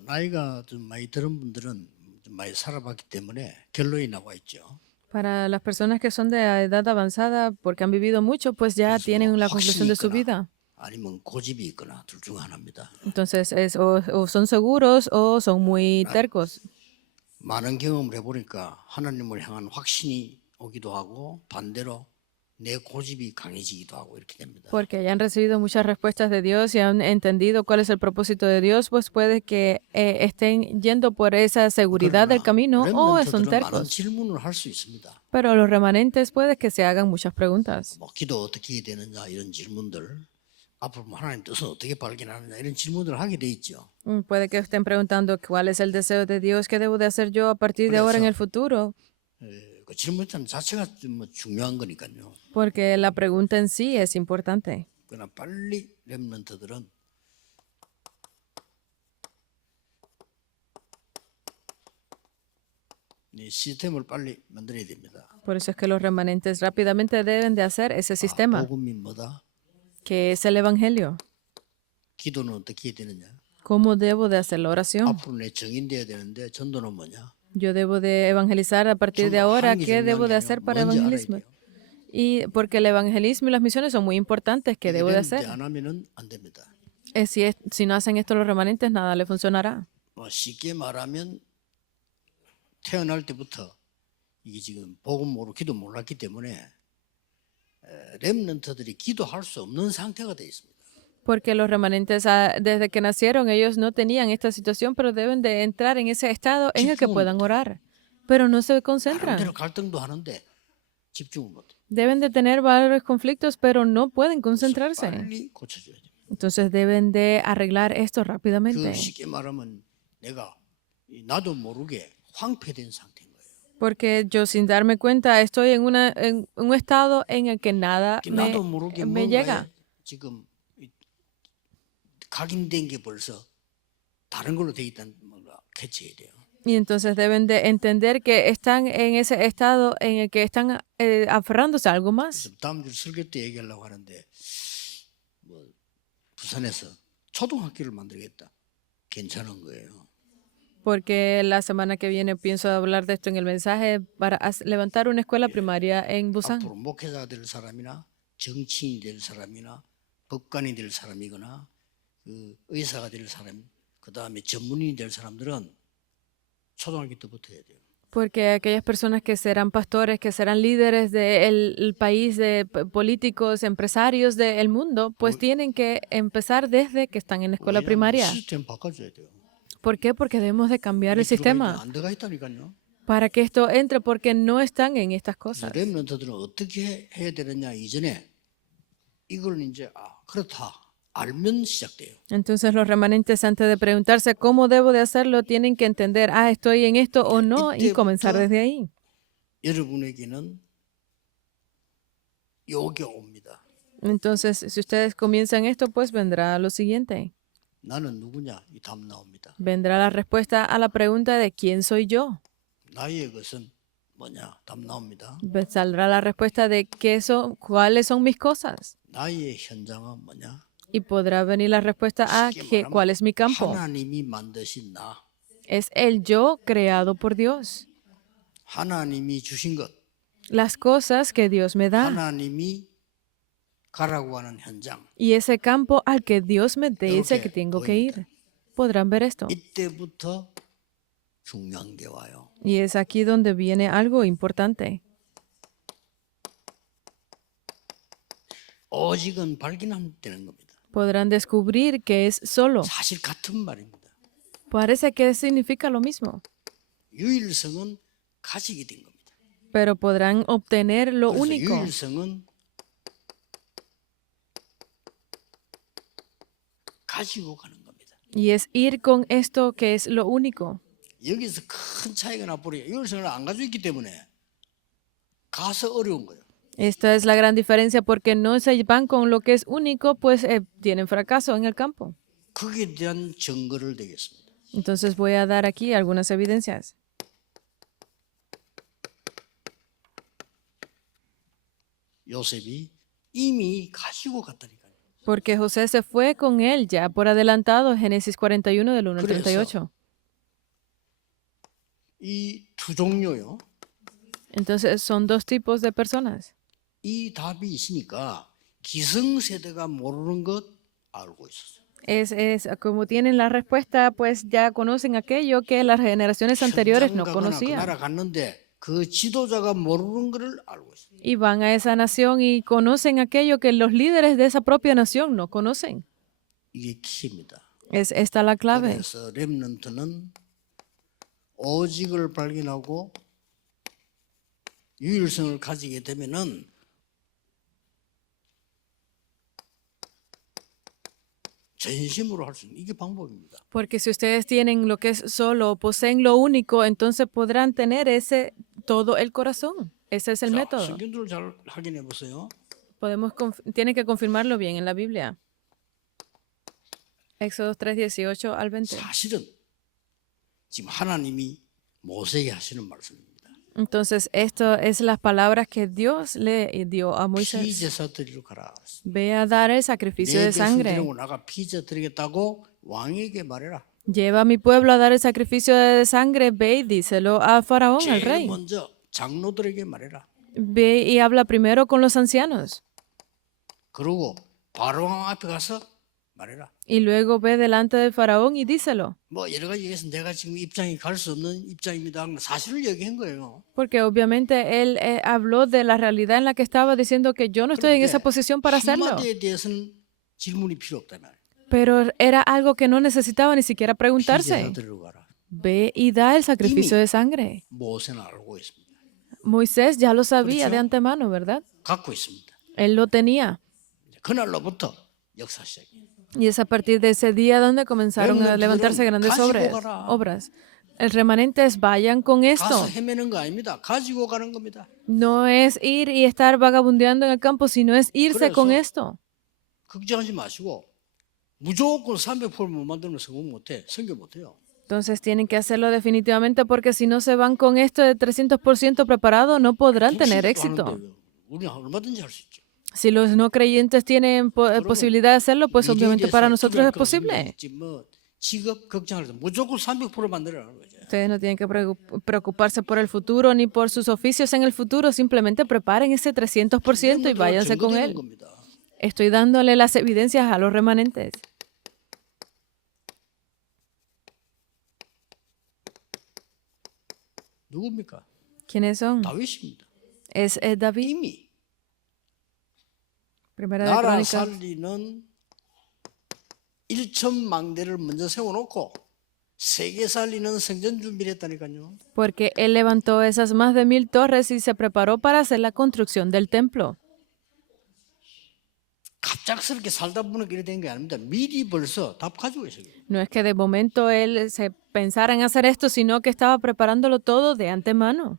나이가 좀 많이 들은 분들은 좀 많이 살아봤기 때문에 결론이 나와 있죠. Para las personas que son de edad avanzada, porque han vivido mucho, pues ya 그래서 뭐 tienen la conclusión 확신이 de su 있거나 vida. 아니면 고집이 있거나 둘 중 하나입니다. Entonces, o son seguros o son muy 나- tercos. 많은 경험을 해보니까 하나님을 향한 확신이 오기도 하고 반대로 내 고집이 강해지기도 hago 이렇게 됩니다. Porque ya han recibido muchas respuestas de Dios y han entendido cuál es el propósito de Dios, pues puede que estén yendo por esa seguridad del 그러나 camino o son 렘넌트들은 많은 tercos. 질문을 할 수 있습니다. Pero los remanentes puede que se hagan muchas preguntas. 뭐 기도 어떻게 해야 되느냐 이런 질문들, 앞으로 뭐 하나님 뜻은 어떻게 발견하느냐 이런 질문들을 하게 돼 있죠. Puede que estén preguntando cuál es el deseo de Dios, qué debo de hacer yo a partir de ahora en 그래서 el futuro. 그 질문 자체가 좀 중요한 거니까요. Porque la pregunta en sí es importante. 그러나 빨리 렘넌트들은 이 시스템을 빨리 만들어야 됩니다. Por eso es que los remanentes rápidamente deben de hacer ese sistema, 복음이 뭐다? que es el Evangelio. 기도는 어떻게 해야 되느냐? ¿Cómo debo de hacer la oración? 앞으로 내 정인돼야 되는데 전도는 뭐냐? Yo debo de evangelizar a partir de ahora. 하는 게 ¿Qué 중요한 debo 게 de 아니고 hacer para 뭔지 알아야 evangelismo? 돼요. Y porque el evangelismo y las misiones son muy importantes, ¿qué debo de 렘넌트 hacer? 안 하면은 안 됩니다. Si no hacen esto los remanentes, nada le funcionará. 뭐 쉽게 말하면 태어날 때부터 이게 지금 복음 모르고 기도 몰랐기 때문에 렘넌트들이 기도할 수 없는 상태가 돼 있습니다. Porque los remanentes, desde que nacieron, ellos no tenían esta situación, pero deben de entrar en ese estado en el que 집중을 puedan 못 해. orar. Pero no se 나름대로 concentran. 갈등도 하는데 집중을 못 해. Deben de tener varios conflictos, pero no pueden 그래서 concentrarse. 빨리 고쳐줘야 돼. Entonces deben de arreglar esto 그 rápidamente. 쉽게 말하면 내가 나도 모르게 황폐된 상태인 거예요. Porque yo sin darme cuenta estoy en un estado en el que nada 나도 모르게 me 뭔가에 llega. 지금 각인된 게 벌써 다른 걸로 돼 있다는 뭔가 캐치해야 돼요. Y entonces deben de entender que están en ese estado en el que están aferrándose a algo más. 그래서 다음 주 설교 때 얘기하려고 하는데 뭐 부산에서 초등학교를 만들겠다. 괜찮은 거예요. Porque la semana que viene pienso hablar de esto en el mensaje para levantar una escuela primaria en Busan. 앞으로 목회자 될 사람이나 정치인이 될 사람이나 법관이 될 사람이거나 그 의사가 될 사람, 그 다음에 전문인이 될 사람들은 초등학교 때부터 해야 돼요. Porque aquellas personas que serán pastores, que serán líderes del país, de políticos, empresarios del mundo, pues tienen que empezar desde que están en la escuela 왜냐하면 primaria. 시스템 바꿔줘야 돼요. ¿Por qué? Porque debemos de cambiar el 들어가 있다, sistema 안 들어가 있다니까요. para que esto entre, porque no están en estas 그래서 cosas. 렘넌트들은 어떻게 해야 되느냐 이전에 이걸 이제 그렇다 알면 시작돼요. Entonces los remanentes antes de preguntarse cómo debo de hacerlo, tienen que entender, estoy en esto o no, y comenzar desde ahí. 여러분에게는 요게 옵니다. Entonces, si ustedes comienzan esto, pues vendrá lo siguiente. 나는 누구냐 이 답 나옵니다. Vendrá la respuesta a la pregunta de quién soy yo. 나의 것은 뭐냐 답 나옵니다. Saldrá la respuesta de cuáles son mis cosas. 나의 현장은 뭐냐? Y podrá venir la respuesta a 쉽게 cuál es mi 말하면 campo. 하나님이 만드신 나, Es el yo creado por Dios. 하나님이 주신 것, Las cosas que Dios me da. 하나님이 가라고 하는 현장. Y ese campo al que Dios me dice 이렇게 que tengo que 보입니다. ir. Podrán ver esto. 이때부터 중요한 게 와요. Y es aquí donde viene algo importante. 오직은 발견하면 되는 겁니다. Podrán descubrir que es solo. 사실 같은 말입니다. Parece que significa lo mismo, 유일성은 가지게 된 겁니다. pero podrán obtener lo 그래서 único. 유일성은 가지고 가는 겁니다. Y es ir con esto que es lo único. 여기서 큰 차이가 나버려요. 유일성을 안 가지고 있기 때문에 가서 어려운 거예요. Esta es la gran diferencia porque no se van con lo que es único, pues tienen fracaso en el campo. 거기에 대한 증거를 대겠습니다. Entonces voy a dar aquí algunas evidencias. 요셉이 이미 가지고 갔다니까요. Porque José se fue con él ya por adelantado, Génesis 41 del 1 al 그래서 38. 이 두 종류요. Entonces son dos tipos de personas. 이 답이 있으니까 기성세대가 모르는 것 알고 있었어요. Como tienen la respuesta, pues ya conocen aquello que las generaciones anteriores 현장 no 가거나 그 conocían. 나라 갔는데 그 지도자가 모르는 것을 알고 있어요. Y van a esa nación y conocen aquello que los líderes de esa propia nación no conocen. 이게 키입니다. Es esta la clave. 그래서 렘넌트는 오직을 발견하고 유일성을 가지게 되면은 전심으로 할 수 있는 이게 방법입니다. Porque si ustedes tienen lo que es solo, o poseen lo único, entonces podrán tener ese todo el corazón. Ese es el 자, método. 성경들을 잘 확인해 보세요. Tienen que confirmarlo bien en la Biblia. Éxodo 3:18 al 20. 사실은 지금 하나님이 모세에게 하시는 말씀입니다. Entonces, esto es las palabras que Dios le dio a Moisés. 피제사 드리러 가라. Ve a dar el sacrificio 내 de 백성 sangre. 데리고 나가 피제 드리겠다고 왕에게 말해라. Lleva a mi pueblo a dar el sacrificio de sangre. Ve y díselo a Faraón, al 제일 rey. 먼저 장로들에게 말해라. Ve y habla primero con los ancianos. 그러고 바로왕 앞에 가서 말해라. Y luego ve delante del Faraón y díselo. 뭐 여러 가지 얘기해서 내가 지금 입장이 갈 수 없는 입장입니다. 사실을 얘기한 거예요. Porque obviamente él habló de la realidad en la que estaba diciendo que yo no estoy en esa posición para hacerlo. 한마디에 대해서는 질문이 필요 없다 말. Pero era algo que no necesitaba ni siquiera preguntarse. 피제사 드리러 가라. Ve y da el sacrificio de sangre. 모세는 알고 있습니다. Moisés ya lo sabía 그렇죠? de antemano, ¿verdad? 갖고 있습니다. Él lo tenía. 그날로부터 역사 시작이에요. Y es a partir de ese día donde comenzaron a levantarse grandes obras. El remanente es vayan con esto. 가서 헤매는 거 아닙니다. 가지고 가는 겁니다. No es ir y estar vagabundeando en el campo, sino es irse con esto. 걱정하지 마시고 무조건 300% 못 만들면 성공 못해. 성교 못해요. Entonces tienen que hacerlo definitivamente porque si no se van con esto de 300% preparado, no podrán tener éxito. 우리는 얼마든지 할 수 있죠. Si los no creyentes tienen posibilidad de hacerlo, pues obviamente para nosotros es posible. 뭐 직업 걱정할 때 무조건 300% 만들어라는 거죠. Ustedes no tienen que preocuparse por el futuro ni por sus oficios en el futuro. Simplemente preparen ese 300% y váyanse con él. Estoy dándole las evidencias a los remanentes. 누굽니까? ¿Quiénes son? 다윗입니다. Es David. 이미 Primera de 나라 Crónicas. 살리는 1,000망대를 먼저 세워놓고 세계 살리는 성전 준비를 했다니까요. Porque él levantó esas más de 1000 torres y se preparó para hacer la construcción del templo. 갑작스럽게 살다 보니까 이렇게 된 게 아닙니다. 미리 벌써 답 가지고 계세요. No es que de momento él se pensara en hacer esto, sino que estaba preparándolo todo de antemano.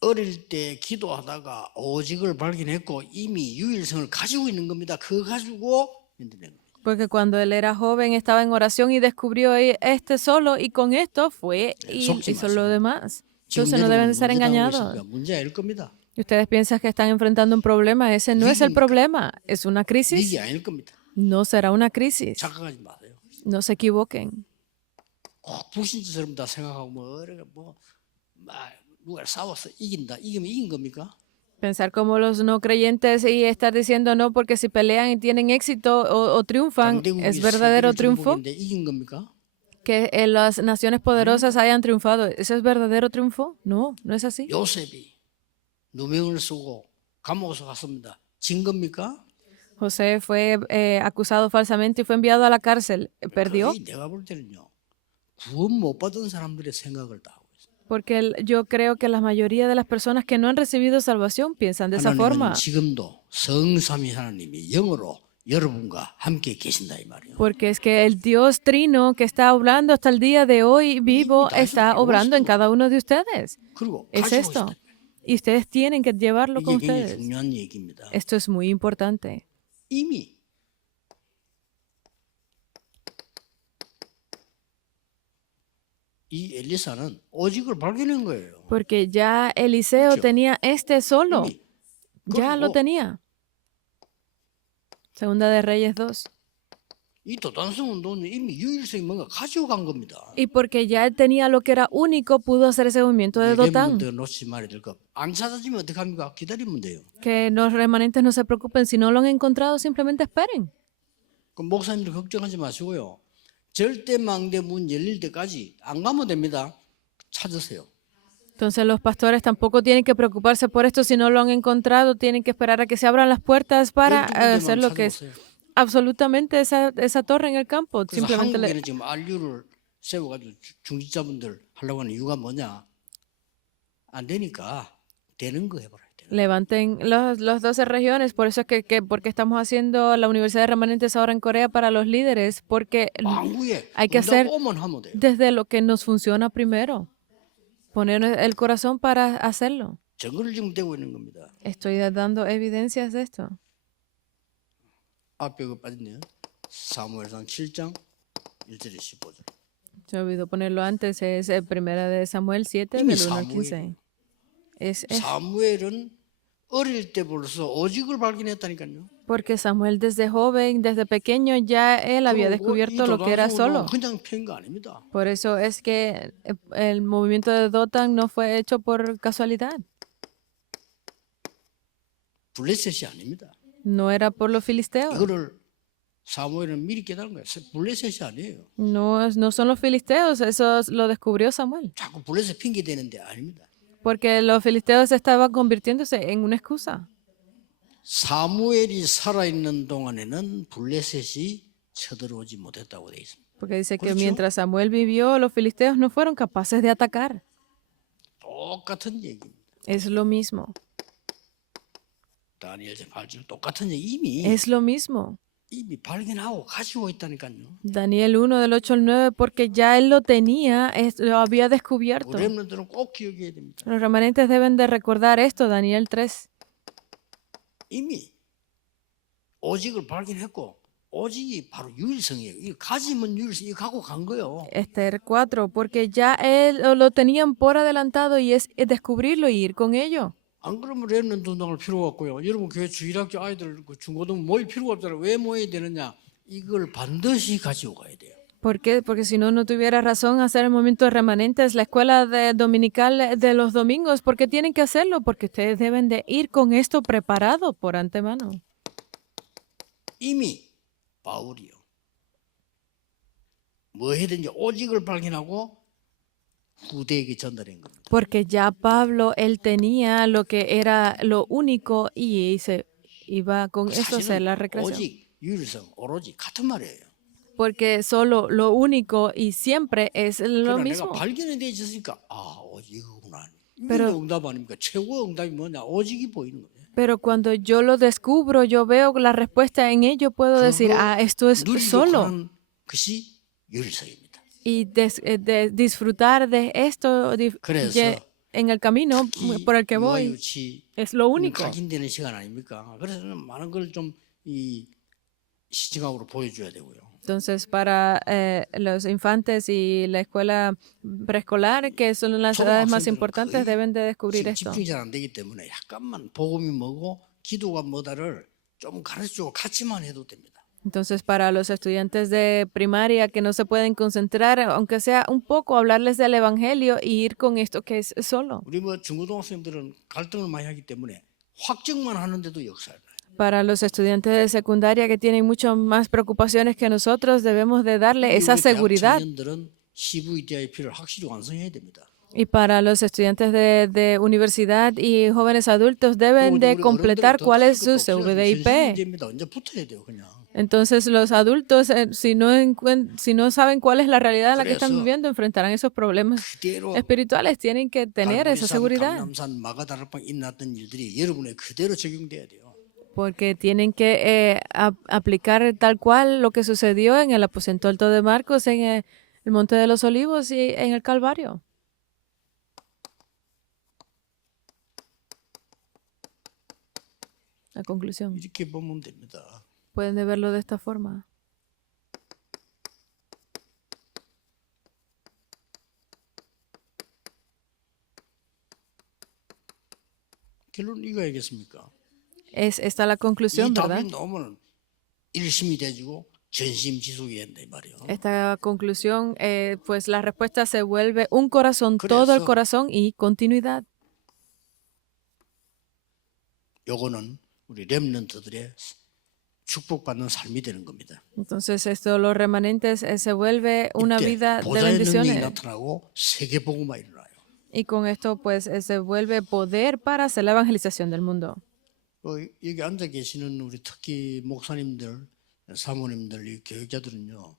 어릴 때 기도하다가 오직을 발견했고 이미 유일성을 가지고 있는 겁니다. 그거 가지고 만드는 겁니다. Porque cuando él era joven estaba en oración y descubrió este solo y con esto fue y hizo lo demás. Entonces no deben ser engañados. 문제가 아닐 겁니다. Y ustedes piensan que están enfrentando un problema. Ese no es el problema. Es una crisis. 위기 아닐 겁니다. No será una crisis. 착각하지 마세요. No se equivoquen. 꼭 불신자처럼 다 생각하고 누가 싸워서 이긴다. 이기면 이긴 겁니까? Pensar como los no creyentes y estar diciendo no porque si pelean y tienen éxito o triunfan, ¿es verdadero triunfo? 이긴 겁니까? Que las naciones poderosas hayan triunfado, ¿eso es verdadero triunfo? No, no es así. 요셉이 누명을 쓰고 감옥에서 갔습니다. 진 겁니까? José fue acusado falsamente y fue enviado a la cárcel. ¿Perdió? 내가 볼 때는요. 구원 못 받은 사람들의 생각을 다 하고 있어요. Porque yo creo que la mayoría de las personas que no han recibido salvación piensan de esa forma. 하나님은 지금도 성삼위 하나님이 영으로 여러분과 함께 계신다 이 말이에요. Porque es que el Dios Trino que está obrando hasta el día de hoy vivo está obrando en cada uno de ustedes. 그리고 Es 가지고 esto. 있다. Y ustedes tienen que llevarlo con 이게 굉장히 ustedes. 중요한 얘기입니다. Esto es muy importante. 이미 이 엘리사는 오직을 발견한 거예요. Porque ya Eliseo 그렇죠. tenía este solo. 이미. Ya lo 그리고 tenía. Segunda de Reyes 2. 이 도단성 운동은 이미 유일성이 뭔가 가지고 간 겁니다. Y porque ya él tenía lo que era único, pudo hacer ese movimiento de Dotán. 렘넌트 놓치지 말아야 될 거. 안 찾아지면 어떻게 합니까? 기다리면 돼요. Que los remanentes no se preocupen, si no lo han encontrado, simplemente esperen. 그 목사님들 걱정하지 마시고요. 절대 망대 문 열릴 때까지 안 가면 됩니다. 찾으세요. Entonces los pastores tampoco tienen que preocuparse por esto, si no lo han encontrado, tienen que esperar a que se abran las puertas para 12군데만 hacer lo que es 찾아보세요. absolutamente esa torre en el campo. 그래서 Simplemente 한국에는 지금 RU를 세워가지고 중직자분들 하려고 하는 이유가 뭐냐? 안 되니까 되는 거 해봐라. levanten los 12 regiones. Por eso es porque estamos haciendo la Universidad de Remanentes ahora en Corea para los líderes, porque 망구에 hay que 응답 hacer 오면 하면 돼요. desde lo que nos funciona primero. Poner el corazón para hacerlo. 저거를 지금 되고 있는 겁니다. Estoy dando evidencias de esto. 앞에 그 빠졌네요. 사무엘상 7장 1절에 15절. Se olvidó ponerlo antes, es primera de Samuel 7, 이미 del 1 al 사무엘. 15. Es 사무엘은 어릴 때 벌써 오직을 발견했다니까요. porque Samuel desde joven, desde pequeño, ya él había 그리고 이 descubierto lo que era solo. 도단성운동은 그냥 팬 거 아닙니다. Por eso es que el movimiento de Dothan no fue hecho por casualidad. 블레셋이 아닙니다. No era por los filisteos. 이거를 사무엘은 미리 깨달은 거예요. 블레셋이 아니에요. No son los filisteos, eso lo descubrió Samuel. 자꾸 블레셋 핑계 대는데 아닙니다. Porque los filisteos estaban convirtiéndose en una excusa. 사무엘이 살아있는 동안에는 블레셋이 쳐들어오지 못했다고 돼 있습니다. Porque dice que 그렇죠? mientras Samuel vivió, los filisteos no fueron capaces de atacar. 똑같은 얘기입니다. Es lo mismo. 다니엘서 8절 똑같은 얘기 이미 Es lo mismo. 발견하고 가지고 있다니까요. Daniel 1 del 8 al 9, porque ya él lo tenía, lo había descubierto. 렘넌트는 꼭 기억해야 됩니다. Los remanentes deben de recordar esto, Daniel 3. 이미 오직을 발견했고 오직이 바로 유일성이에요. 이 가지면 유일성, 이 갖고 간 거예요. Esther 4, porque ya él lo tenían por adelantado y es descubrirlo y ir con ello. 안 그러면 렘넌트 운동할 필요가 없고요. 여러분 교회 주일학교 아이들 중고등 모일 필요가 없잖아요. 왜 모여야 되느냐? 이걸 반드시 가지고 가야 돼요. ¿Por qué? Porque si no, no tuviera razón hacer el movimiento de remanentes, la escuela dominical de los domingos. ¿Por qué tienen que hacerlo? Porque ustedes deben de ir con esto preparado por antemano. 이미 바울이요. 뭐 해든지 오직을 발견하고 후대에게 전달한 겁니다. Porque ya Pablo, él tenía lo que era lo único y se iba con eso a hacer la 사실은 recreación. 오직, 유일성, 오로지 같은 말이에요. Porque solo lo único y siempre es lo 그러나 mismo. 내가 발견이 돼 있었으니까 오직 이거구나. Pero- 이게 응답 아닙니까? 최고의 응답이 뭐냐? 오직이 보이는 거예요. Pero cuando yo lo descubro, yo veo la respuesta en ello, puedo decir, esto es 누리고 solo. 가는 것이 유일성입니다. Y de disfrutar de esto 그래서 en el camino por el que voy 유아유치 es lo único. 각인되는 시간 아닙니까? 그래서 많은 걸 좀 이 시청학으로 보여줘야 되고요. Entonces, para los infantes y la escuela preescolar, que son las edades más importantes, deben de descubrir esto. 집중이 잘 안 되기 때문에 약간만 복음이 뭐고 기도가 뭐다를 좀 가르쳐주고 같이만 해도 됩니다. Entonces, para los estudiantes de primaria que no se pueden concentrar, aunque sea un poco, hablarles del evangelio y ir con esto que es solo. 우리 뭐 중고등학생들은 갈등을 많이 하기 때문에 확정만 하는데도 역사를 해요. Para los estudiantes de secundaria que tienen mucho más preocupaciones que nosotros, debemos de darle esa seguridad. 청년들은 CVDIP를 확실히 완성해야 됩니다. Y para los estudiantes de universidad y jóvenes adultos deben de completar cuál es su CVDIP. 언제 붙어야 돼요, 그냥. Entonces los adultos, si no saben cuál es la realidad en la que están viviendo, enfrentarán esos problemas 그대로 espirituales. Tienen que tener esa seguridad. 감남산, 마가다락방 일어났던 일들이 여러분에 그대로 적용돼야 돼요. Porque tienen que aplicar tal cual lo que sucedió en el aposento alto de Marcos, en el Monte de los Olivos y en el Calvario. La conclusión. 이렇게 보면 됩니다. Pueden verlo de esta forma. 결론 이거야겠습니까? Es esta la 이 conclusión, ¿verdad? 답이 나오면 일심이 돼지고 전심지속이 된다 이 말이에요. Esta conclusión, pues la respuesta se vuelve un corazón, todo el 그래서 corazón y continuidad. 요거는 우리 렘넌트들의 축복받는 삶이 되는 겁니다. Entonces esto, los remanentes, se vuelve una 이때 vida de 보좌의 능력이 bendiciones. 나타나고 세계복음화 일어나요. Y con esto, pues, se vuelve poder para hacer la evangelización del mundo. 여기 앉아 계시는 우리 특히 목사님들, 사모님들, 이 교육자들은요,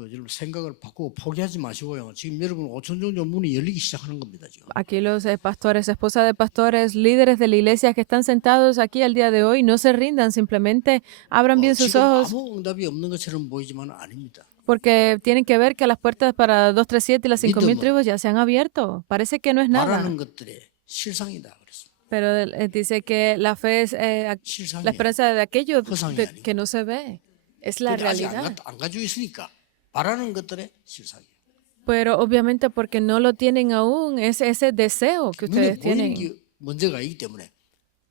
여러분 생각을 바꾸고 포기하지 마시고요. 지금 여러분 5천 종교 문이 열리기 시작하는 겁니다. 지금. Aquí los pastores, esposas de pastores, líderes de la iglesia que están sentados aquí al día de hoy, no se rindan, simplemente abran bien sus 지금 ojos, 아무 응답이 없는 것처럼 보이지만 아닙니다. porque tienen que ver que las puertas para 237 y las 5,000 믿음은 tribus ya se han abierto. Parece que no es nada, 바라는 것들의 실상이다 그랬습니다. pero dice que la fe es la 실상이에요. esperanza de aquello 허상이 아니고. que no se ve. Es la 근데 아직 realidad. 안 가지고 있으니까 바라는 것들의 실상이에요. Pero obviamente porque no lo tienen aún, es ese deseo que 눈에 ustedes 보이는 tienen. 게 문제가 있기 때문에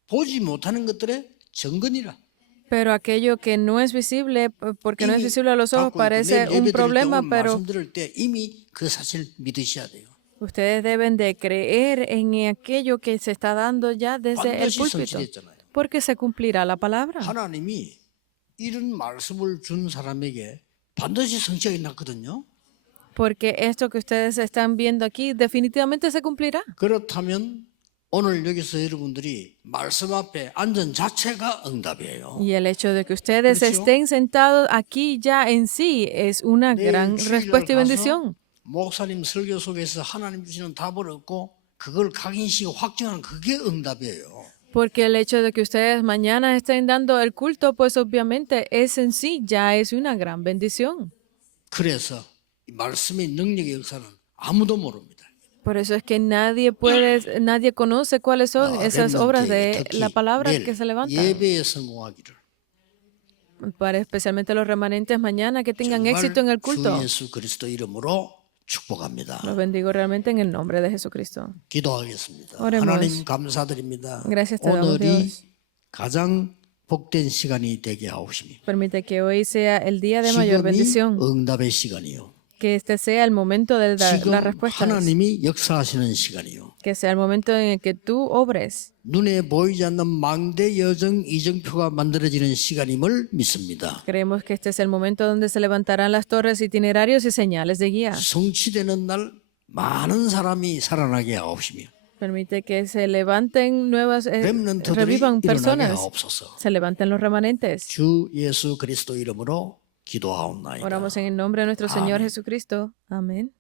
보지 못하는 것들의 정근이라. Pero aquello que no es visible, porque no es 이미 visible a los ojos, 갖고 있고 parece 내일 un 예배 드릴 때 problema, 오늘 pero 말씀 들을 때 이미 그 사실 믿으셔야 돼요. ustedes deben de creer en aquello que se está dando ya desde el 반드시 púlpito, 성취됐잖아요. porque se cumplirá la palabra. 하나님이 이런 말씀을 준 사람에게 반드시 성취가 났거든요. Porque esto que ustedes están viendo aquí definitivamente se cumplirá. 그렇다면 오늘 여기서 여러분들이 말씀 앞에 앉은 자체가 응답이에요. Y el hecho de que ustedes 그렇죠? estén sentados aquí ya en sí es una gran 내일 respuesta y 주일날 bendición. 가서 목사님 설교 속에서 하나님 주시는 답을 얻고 그걸 각인시키고 확증하는 그게 응답이에요. Porque el hecho de que ustedes mañana estén dando el culto, pues obviamente es en sí ya es una gran bendición. 그래서 이 말씀의 능력의 역사는 아무도 모릅니다. Por eso es que nadie conoce cuáles son esas obras de la palabra 내일 que se levantan. 예배에 성공하기를 Para especialmente los remanentes mañana que tengan 정말 éxito en el 주 culto. 예수 그리스도 이름으로 축복합니다. Los bendigo realmente en el nombre de Jesucristo. 기도하겠습니다. Oremos. 하나님 감사드립니다. Gracias te damos, 오늘이 Dios. 가장 복된 시간이 되게 하옵시며 Permite que hoy sea el día de mayor 지금이 bendición. 응답의 시간이요. Que este sea el momento de dar 지금 las respuestas. 하나님이 역사하시는 시간이요. Que sea el momento en el que tú obres. 눈에 보이지 않는 망대 여정 이정표가 만들어지는 시간임을 믿습니다. Creemos que este es el momento donde se levantarán las torres, itinerarios y señales de guía. 성취되는 날 많은 사람이 살아나게 하옵시며 Permite que se levanten nuevas, 렘넌트들이 revivan 일어나게 personas, 하옵소서. se levanten los remanentes. 주 예수 그리스도 이름으로 기도하옵나이다. Oramos en el nombre de nuestro Señor Amén. Jesucristo. Amén.